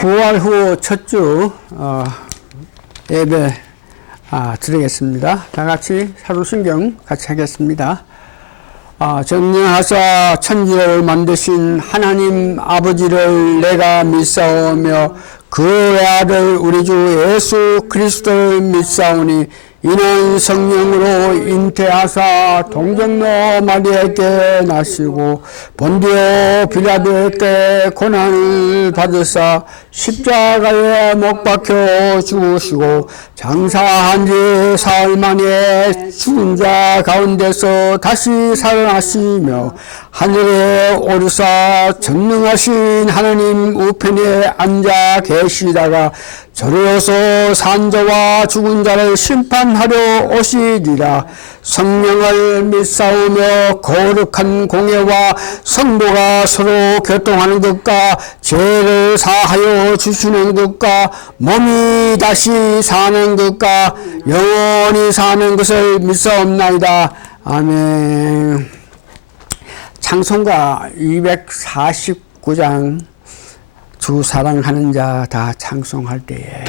부활 후 첫 주 예배 드리겠습니다. 다 같이 사도신경 같이 하겠습니다. 전능하사 천지를 만드신 하나님 아버지를 내가 믿사오며 그 아들 우리 주 예수 그리스도를 믿사오니 이는 성령으로 잉태하사 동정녀 마리아에게 나시고 본디오 빌라도 때 고난을 받으사 십자가에 못 박혀 죽으시고 장사한 지 사흘 만에 죽은 자 가운데서 다시 살아나시며 하늘에 오르사 전능하신 하나님 우편에 앉아 계시다가 저리로서 산자와 죽은 자를 심판하려 오시리라. 성령을 믿사오며 거룩한 공예와 성도가 서로 교통하는 것과 죄를 사하여 주시는 것과 몸이 다시 사는 것과 영원히 사는 것을 믿사옵나이다. 아멘. 찬송가 249장 주 사랑하는 자 다 찬송할 때에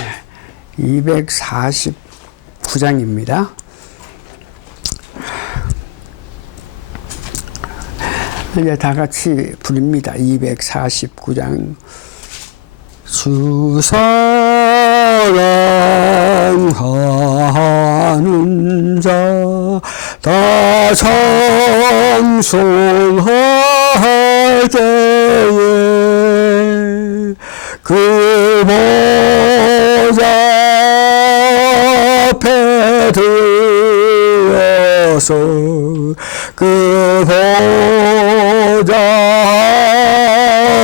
249장입니다. 이제 다 같이 부릅니다. 249장. 주 사랑하는 자 다 찬송할 때에 그 보좌 앞에 들어서 그 보좌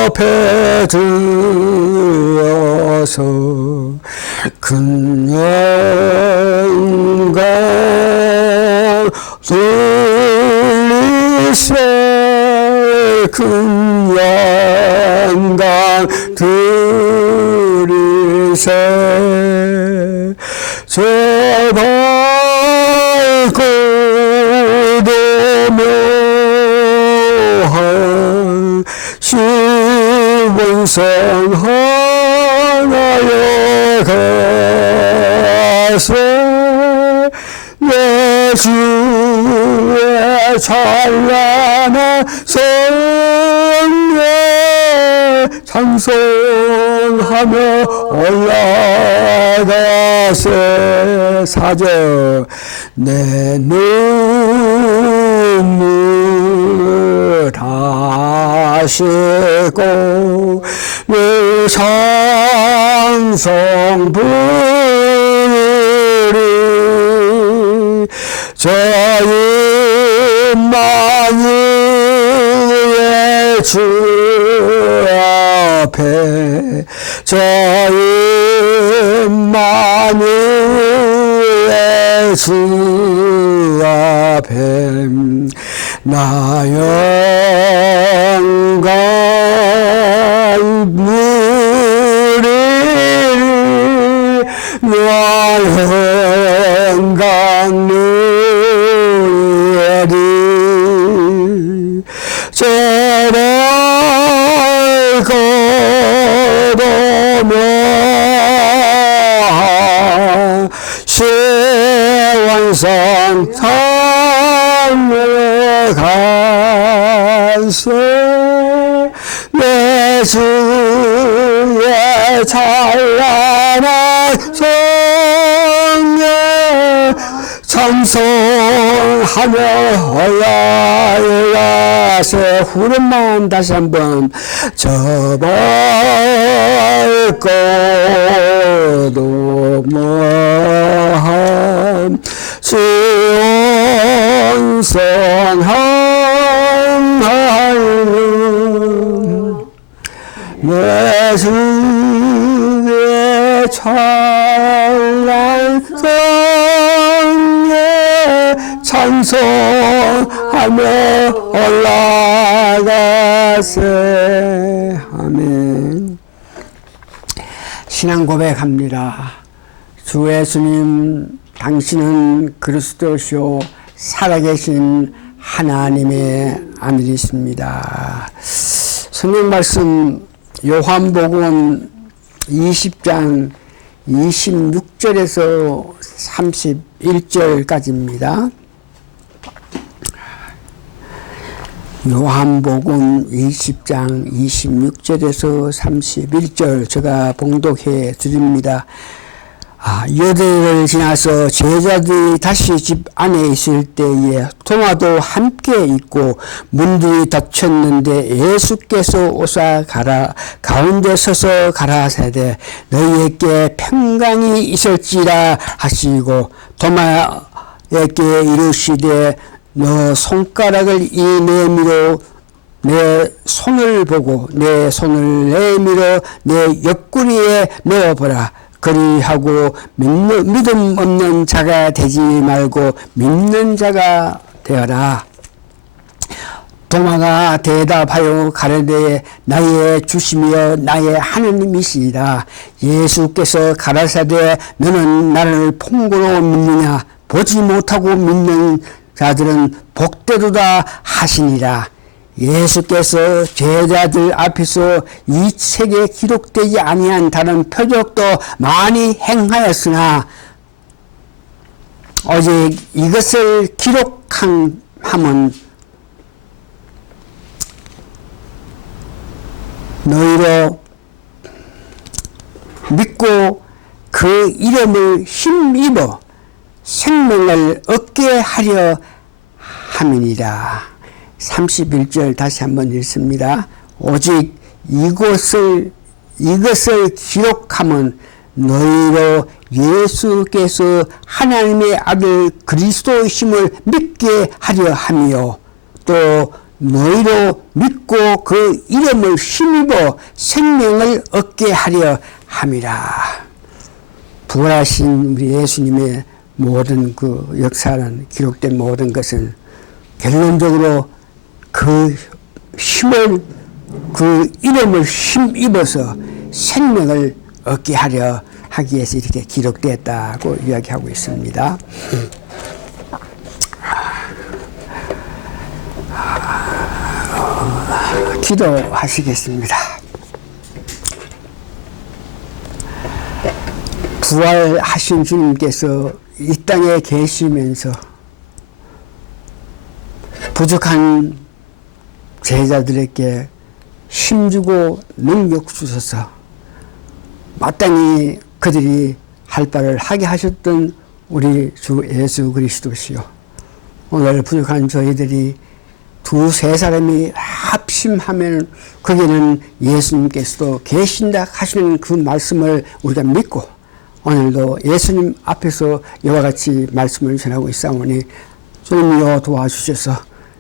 앞에 들어서 큰 영광 돌리세 큰 영광 들이세 저 밝고 도묘한 시원성 하나에 가서 내 주의 찬란한 성령 찬송하며 올라가세. 사절 내 눈물 다 씻고 내 찬송 부르리 저 임마누엘 주 앞에 저 임마누엘 주 앞에 나 영광 누리리 나 영광 누리리 저 밝고 도묘한 시원성 산에 가서 내 주의 찬란한 성령 찬송하며 올라가세. 후렴만 다시 한번 저 밝고 도묘한 시온성 하나님 내 주의 찬란 성령 찬송하며 올라가세. 아멘. 신앙 고백합니다. 주 예수님, 당신은 그리스도시요 살아계신 하나님의 아들이십니다. 성경 말씀 요한복음 20장 26절에서 31절까지입니다. 요한복음 20장 26절에서 31절 제가 봉독해 드립니다. 여대를 지나서 제자들이 다시 집 안에 있을 때에 도마도 함께 있고 문들이 닫혔는데 예수께서 오사 가운데 서서 가라사대 너희에게 평강이 있을지라 하시고 도마에게 이르시되 너 손가락을 이 내밀어 내 손을 보고 내 손을 내밀어 내 옆구리에 넣어보라. 그리하고 믿음 없는 자가 되지 말고 믿는 자가 되어라. 도마가 대답하여 가라되 나의 주시며 나의 하느님이시라. 예수께서 가라사대 너는 나를 풍고로 믿느냐. 보지 못하고 믿는 자들은 복되도다 하시니라. 예수께서 제자들 앞에서 이 책에 기록되지 아니한 다른 표적도 많이 행하였으나 오직 이것을 기록한 함은 너희로 믿고 그 이름을 힘입어 생명을 얻게 하려 함이니라. 31절 다시 한번 읽습니다. 오직 이것을 기록함은 너희로 예수께서 하나님의 아들 그리스도이심을 믿게 하려 함이요 또 너희로 믿고 그 이름을 힘입어 생명을 얻게 하려 함이라. 부활하신 우리 예수님의 모든 그 역사는 기록된 모든 것은 결론적으로 그 힘을 그 이름을 힘입어서 생명을 얻게 하려 하기 위해서 이렇게 기록되었다고 이야기하고 있습니다. 기도하시겠습니다. 부활하신 주님께서 이 땅에 계시면서 부족한 제자들에게 힘주고 능력 주셔서 마땅히 그들이 할 바를 하게 하셨던 우리 주 예수 그리스도시요. 오늘 부족한 저희들이 두세 사람이 합심하면 거기는 예수님께서도 계신다 하시는 그 말씀을 우리가 믿고 오늘도 예수님 앞에서 이와 같이 말씀을 전하고 있사오니 주님이여 도와주셔서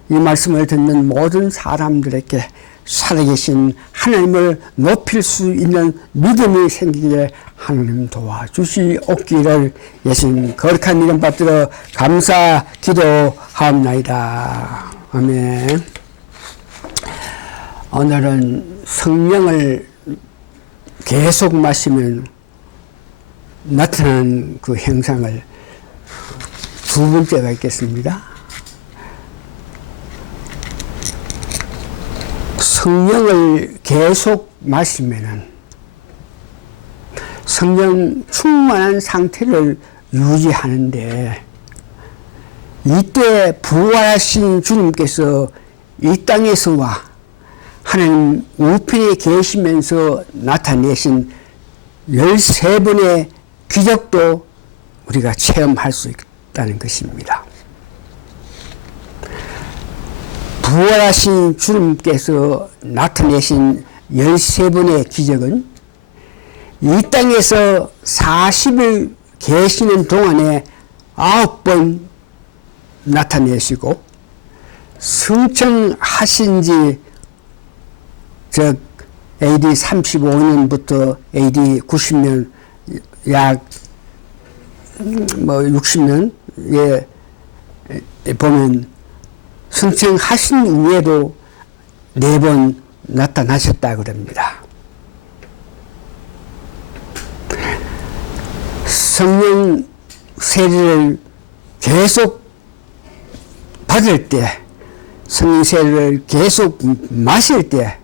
이 말씀을 듣는 모든 사람들에게 살아계신 하나님을 높일 수 있는 믿음이 생기게 하나님 도와주시옵기를 예수님 거룩한 이름 받들어 감사 기도하옵나이다. 아멘. 오늘은 성령을 계속 마시면 나타나는 그 형상을 두 번째가 있겠습니다. 성령을 계속 마시면은 성령 충만한 상태를 유지하는데 이때 부활하신 주님께서 이 땅에서와 하나님 우편에 계시면서 나타내신 13번의 기적도 우리가 체험할 수 있다는 것입니다. 부활하신 주님께서 나타내신 13번의 기적은 이 땅에서 40일 계시는 동안에 9번 나타내시고 승천하신 지 즉 AD 35년부터 AD 90년 약 60년에 보면 승천하신 후에도 4번 나타나셨다 그럽니다. 성령 세례를 계속 받을 때, 성령 세례를 계속 마실 때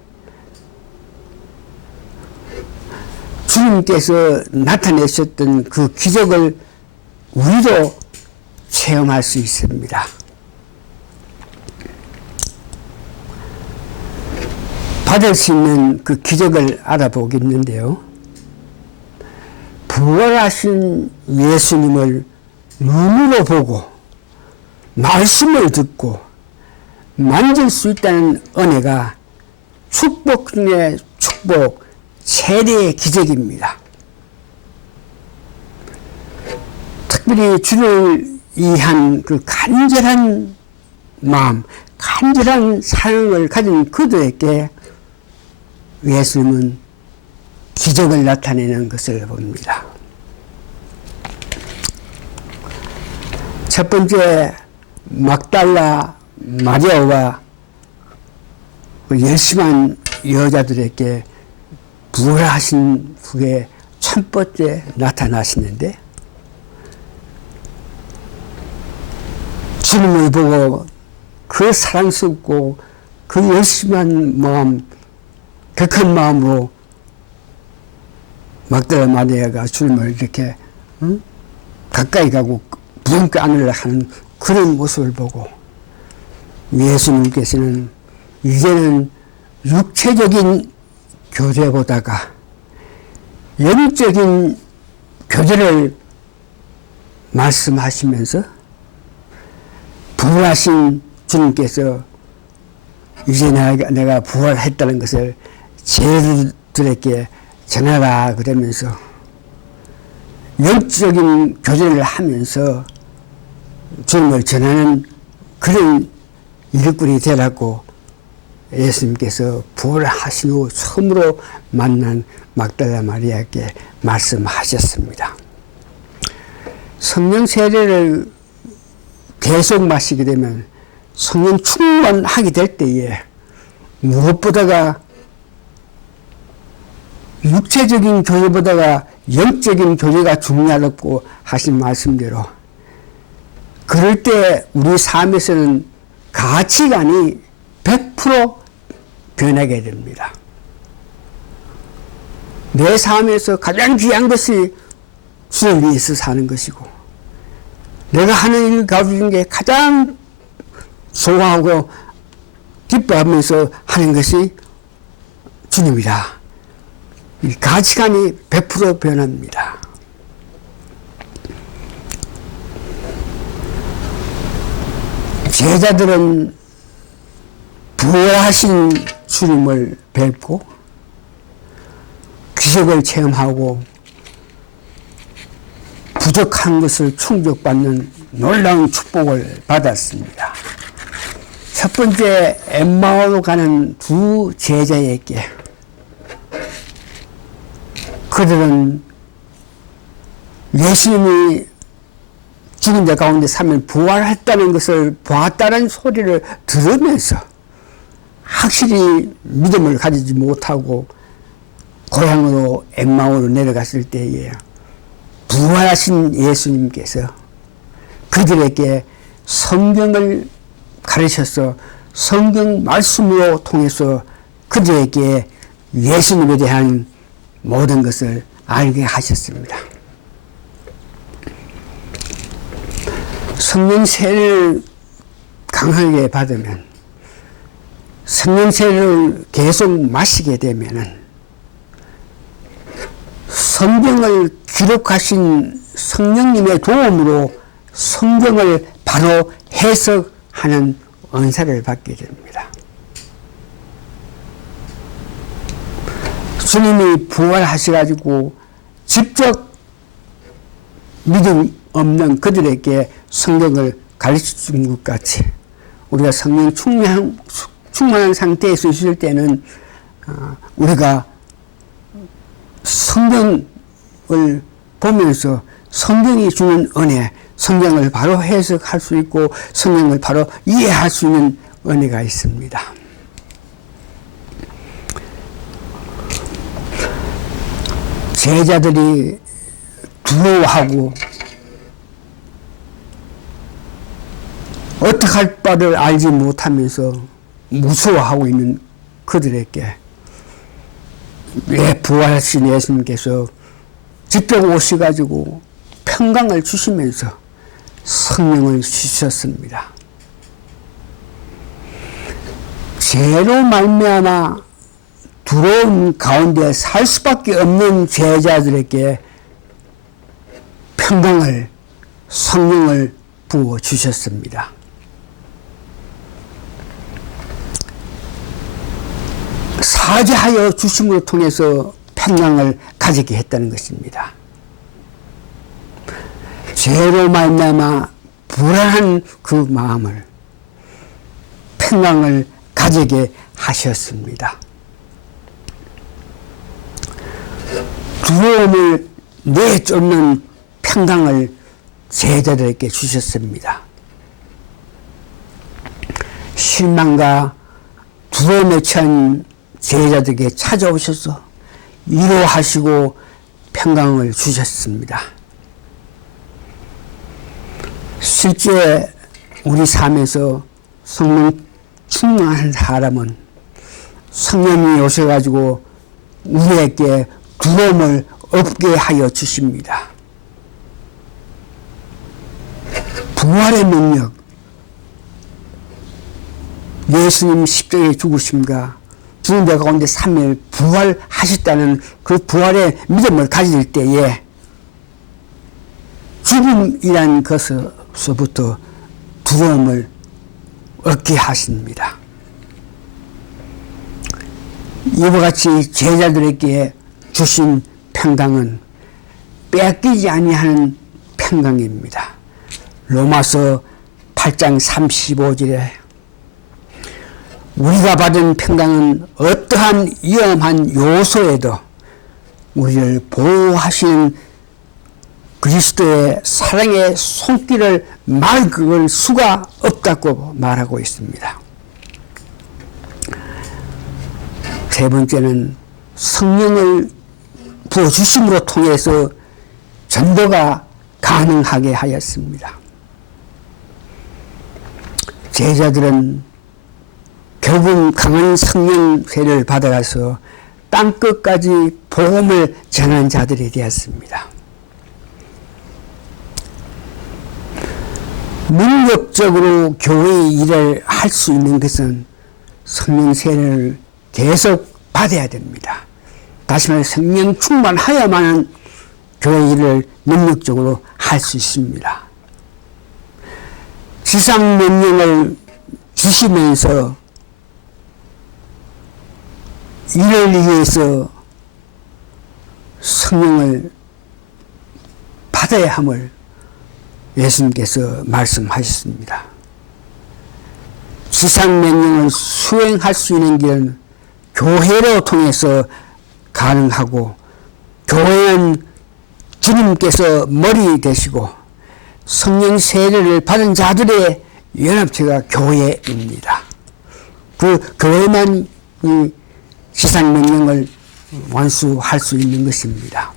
주님께서 나타내셨던 그 기적을 우리도 체험할 수 있습니다. 받을 수 있는 그 기적을 알아보겠는데요. 부활하신 예수님을 눈으로 보고 말씀을 듣고 만질 수 있다는 은혜가 축복 중에 축복, 최대의 기적입니다. 특별히 주를 위한 그 간절한 마음, 간절한 사랑을 가진 그들에게 예수님은 기적을 나타내는 것을 봅니다. 첫 번째, 막달라 마리아와 그 열심한 여자들에게 부활하신 후에 첫 번째 나타나시는데, 주님을 보고 그 사랑스럽고 그 열심한 마음, 그 큰 마음으로 막달라 마리아가 주님을 이렇게 가까이 가고 무덤께 안으려 하는 그런 모습을 보고 예수님께서는 이제는 육체적인 교제보다가 영적인 교제를 말씀하시면서 부활하신 주님께서 이제 내가 부활했다는 것을 제자들에게 전하라 그러면서 영적인 교제를 하면서 주님을 전하는 그런 일꾼이 되라고 예수님께서 부활하신 후 처음으로 만난 막달라 마리아에게 말씀하셨습니다. 성령 세례를 계속 마시게 되면 성령 충만하게 될 때에 무엇보다가 육체적인 교제보다가 영적인 교제가 중요하다고 하신 말씀대로 그럴 때 우리 삶에서는 가치관이 100% 변하게 됩니다. 내 삶에서 가장 귀한 것이 주를 위해서 사는 것이고 내가 하는 일 가운데 가장 소화하고 기뻐하면서 하는 것이 주님이다. 이 가치관이 100% 변합니다. 제자들은 부활하신 주님을 뵙고 기적을 체험하고 부족한 것을 충족받는 놀라운 축복을 받았습니다. 첫 번째, 엠마오로 가는 두 제자에게 그들은 예수님이 죽은 자 가운데 3일 부활했다는 것을 보았다는 소리를 들으면서 확실히 믿음을 가지지 못하고 고향으로 엠마오로 내려갔을 때에 부활하신 예수님께서 그들에게 성경을 가르쳐서 성경 말씀으로 통해서 그들에게 예수님에 대한 모든 것을 알게 하셨습니다. 성령 세례를 강하게 받으면 성령 세례를 계속 마시게 되면은 성경을 기록하신 성령님의 도움으로 성경을 바로 해석하는 은사를 받게 됩니다. 주님이 부활하셔가지고 직접 믿음 없는 그들에게 성경을 가르쳐 준 것 같이 우리가 성령 충만한 상태에서 있을 때는 우리가 성경을 보면서 성경이 주는 은혜, 성경을 바로 해석할 수 있고 성경을 바로 이해할 수 있는 은혜가 있습니다. 제자들이 두려워하고 어떻게 할 바를 알지 못하면서 무서워하고 있는 그들에게 부활하신 예수님께서 직접 오셔가지고 평강을 주시면서 성령을 주셨습니다. 죄로 말미암아 두려움 가운데 살 수밖에 없는 제자들에게 평강을, 성령을 부어 주셨습니다. 사죄하여 주심으로 통해서 평강을 가지게 했다는 것입니다. 죄로 말미암아 불안한 그 마음을, 평강을 가지게 하셨습니다. 두려움을 내쫓는 평강을 제자들에게 주셨습니다. 실망과 두려움에 처한 제자들에게 찾아오셔서 위로하시고 평강을 주셨습니다. 실제 우리 삶에서 성령 충만한 사람은 성령이 오셔가지고 우리에게 두려움을 없게 하여 주십니다. 부활의 능력, 예수님 십자가에 죽으심과 죽은 자 가운데 3일 부활하셨다는 그 부활의 믿음을 가질 때에 죽음이란 것에서부터 두려움을 얻게 하십니다. 이와 같이 제자들에게 주신 평강은 빼앗기지 아니하는 평강입니다. 로마서 8장 35절에 우리가 받은 평강은 어떠한 위험한 요소에도 우리를 보호하시는 그리스도의 사랑의 손길을 막을 수가 없다고 말하고 있습니다. 세 번째는 성령을 부어주심으로 통해서 전도가 가능하게 하였습니다. 제자들은 결국 강한 성령 세를 받아가서 땅끝까지 복음을 전한 자들이 되었습니다. 능력적으로 교회의 일을 할 수 있는 것은 성령 세를 계속 받아야 됩니다. 다시 말해 성령 충만하여야만 교회 일을 능력적으로 할 수 있습니다. 지상 명령을 주시면서 이를 위해서 성령을 받아야 함을 예수님께서 말씀하셨습니다. 지상 명령을 수행할 수 있는 길은 교회로 통해서 가능하고, 교회는 주님께서 머리 되시고 성령 세례를 받은 자들의 연합체가 교회입니다. 그 교회만 이 지상 명령을 완수할 수 있는 것입니다.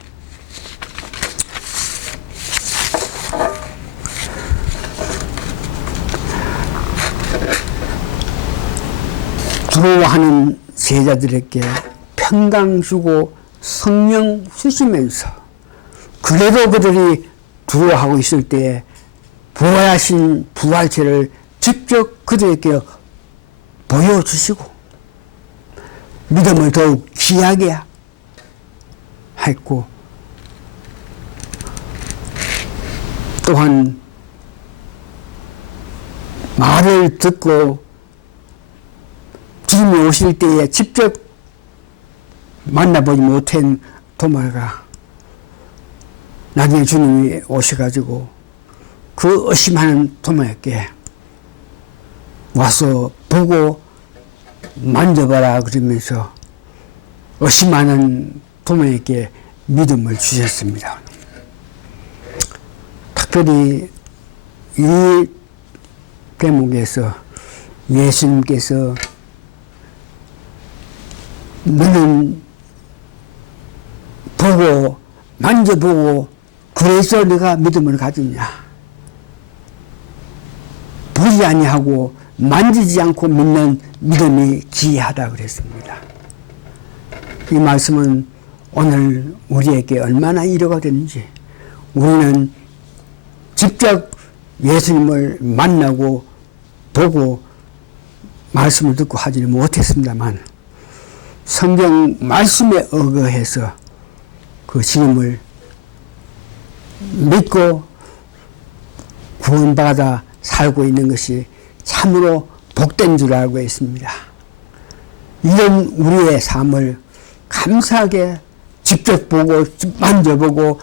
두려워하는 제자들에게 평강 주고 성령 주시면서, 그래도 그들이 두려워하고 있을 때에 부활하신 부활체를 직접 그들에게 보여주시고 믿음을 더욱 귀하게 했고, 또한 말을 듣고 주님이 오실 때에 직접 만나보지 못한 도마가 나중에 주님이 오셔가지고 그 의심하는 도마에게 와서 보고 만져봐라 그러면서 의심하는 도마에게 믿음을 주셨습니다. 특별히 이 대목에서 예수님께서 너는 보고 만져보고 그래서 네가 믿음을 가졌냐, 보지 아니하고 만지지 않고 믿는 믿음이 기이하다 그랬습니다. 이 말씀은 오늘 우리에게 얼마나 위로가 되는지. 우리는 직접 예수님을 만나고 보고 말씀을 듣고 하지는 못했습니다만 성경 말씀에 의거해서 그 주님을 믿고 구원받아 살고 있는 것이 참으로 복된 줄 알고 있습니다. 이런 우리의 삶을 감사하게 직접 보고 만져보고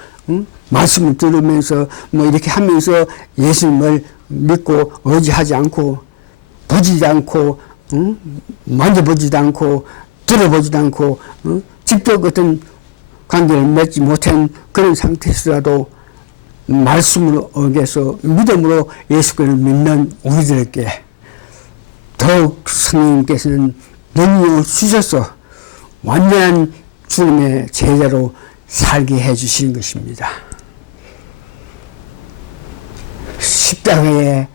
말씀을 들으면서 뭐 이렇게 하면서 예수님을 믿고 의지하지 않고 보지도 않고 만져보지도 않고 들어보지도 않고 직접 어떤 관계를 맺지 못한 그런 상태에서라도 말씀으로 어겨서 믿음으로 예수님을 믿는 우리들에게 더욱 성령님께서는 능력을 주셔서 완전한 주님의 제자로 살게 해주시는 것입니다. 십자가의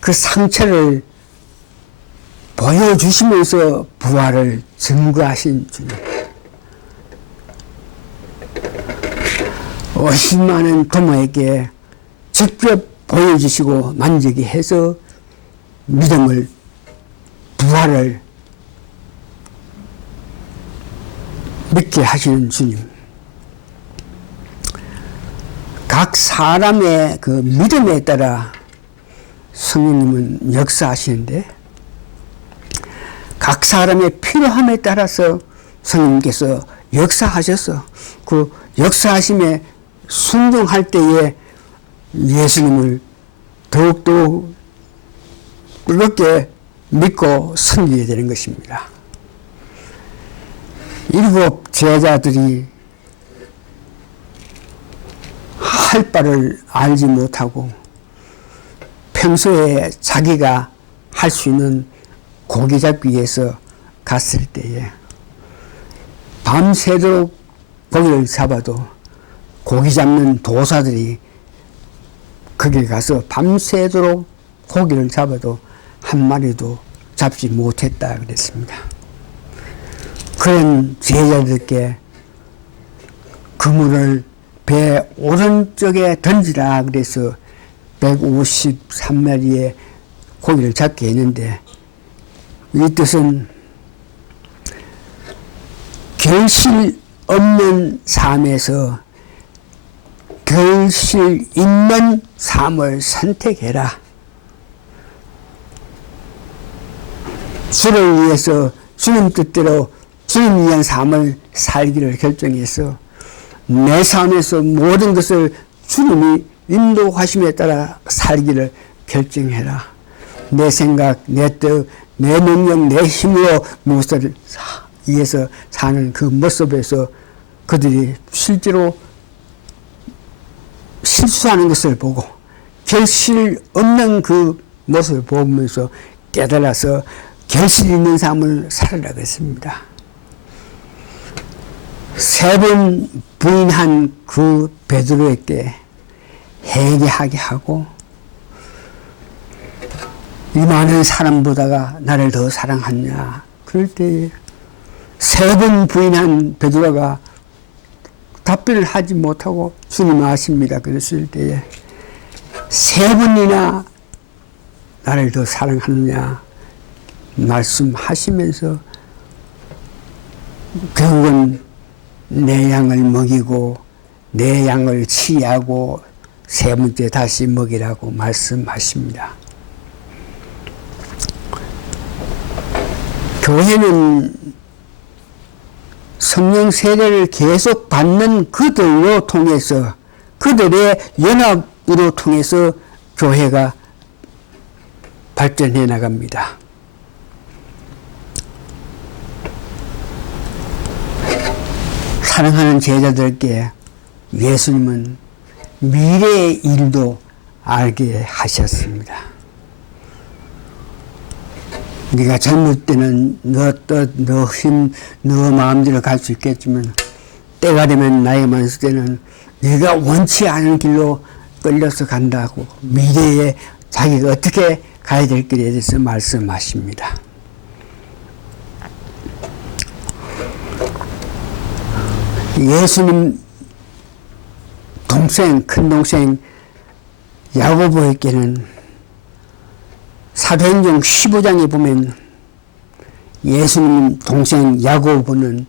그 상처를 보여주시면서 부활을 증거하신 주님. 오십 많은 부모에게 직접 보여주시고 만지게 해서 믿음을, 부활을 믿게 하시는 주님. 각 사람의 그 믿음에 따라 성령님은 역사하시는데 각 사람의 필요함에 따라서 성령님께서 역사하셔서 그 역사하심에 순종할 때에 예수님을 더욱더 뜨겁게 믿고 섬기게 되는 것입니다. 일곱 제자들이 할 바를 알지 못하고 평소에 자기가 할 수 있는 고기 잡기 위해서 갔을 때에 밤새도록 고기를 잡아도 고기 잡는 도사들이 거기 가서 밤새도록 고기를 잡아도 한 마리도 잡지 못했다 그랬습니다. 그런 제자들께 그물을 배 오른쪽에 던지라 그래서 153마리의 고기를 잡게 했는데 이 뜻은 결실 없는 삶에서 결실 있는 삶을 선택해라. 주를 위해서 주님 뜻대로 주님 위한 삶을 살기를 결정해서 내 삶에서 모든 것을 주님이 인도하심에 따라 살기를 결정해라. 내 생각, 내 뜻, 내 능력, 내 힘으로 무엇을 위해서 사는 그 모습에서 그들이 실제로 실수하는 것을 보고 결실 없는 그 모습을 보면서 깨달아서 결실 있는 삶을 살아라고 했습니다. 3번 부인한 그 베드로에게 회개하게 하고 이 많은 사람보다가 나를 더 사랑하냐. 그럴 때 3번 부인한 베드로가 답변을 하지 못하고 주님 아십니다. 그랬을 때에 3번이나 나를 더 사랑하느냐 말씀하시면서 결국은 내 양을 먹이고 내 양을 치하고 3번째 다시 먹이라고 말씀하십니다. 교회는 성령 세례를 계속 받는 그들로 통해서 그들의 연합으로 통해서 교회가 발전해 나갑니다. 사랑하는 제자들께 예수님은 미래의 일도 알게 하셨습니다. 네가 젊을 때는 너 뜻, 너 힘, 너 마음대로 갈 수 있겠지만 때가 되면 나이가 많을 때는 네가 원치 않은 길로 끌려서 간다고 미래에 자기가 어떻게 가야 될 길에 대해서 말씀하십니다. 예수님 동생, 큰 동생 야고보에게는 사도행전 15장에 보면 예수님 동생 야고보는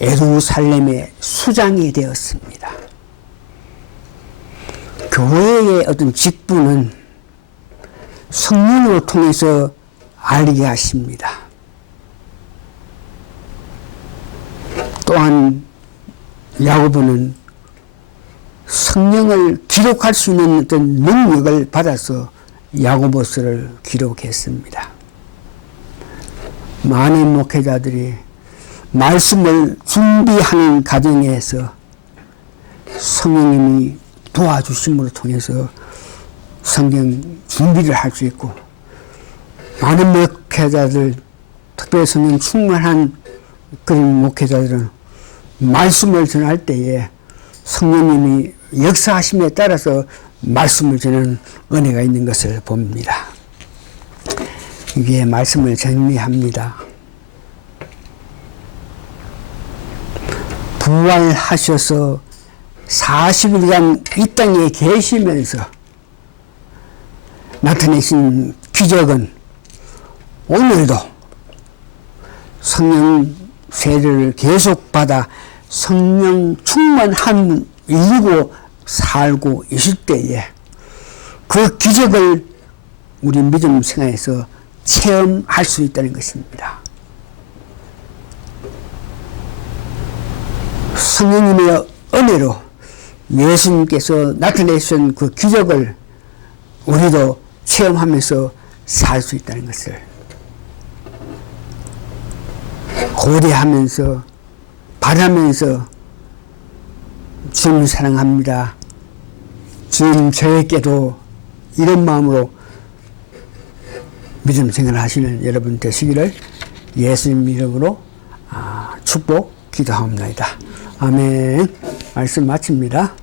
예루살렘의 수장이 되었습니다. 교회의 어떤 직분은 성령으로 통해서 알게 하십니다. 또한 야고보는 성령을 기록할 수 있는 어떤 능력을 받아서 야고보서를 기록했습니다. 많은 목회자들이 말씀을 준비하는 과정에서 성령님이 도와주심으로 통해서 성경 준비를 할 수 있고, 많은 목회자들, 특별히 성령 충만한 그런 목회자들은 말씀을 전할 때에 성령님이 역사하심에 따라서 말씀을 전하는 은혜가 있는 것을 봅니다. 이게 말씀을 정리합니다. 부활하셔서 40일간 이 땅에 계시면서 나타내신 기적은 오늘도 성령 세례를 계속 받아 성령 충만함 이루고 살고 있을 때에 그 기적을 우리 믿음 생활에서 체험할 수 있다는 것입니다. 성령님의 은혜로 예수님께서 나타내신 그 기적을 우리도 체험하면서 살 수 있다는 것을 고대하면서 바라면서 주님을 사랑합니다. 주님 저에게도 이런 마음으로 믿음 생활을 하시는 여러분 되시기를 예수님 이름으로 축복 기도합니다. 아멘. 말씀 마칩니다.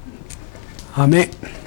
아멘.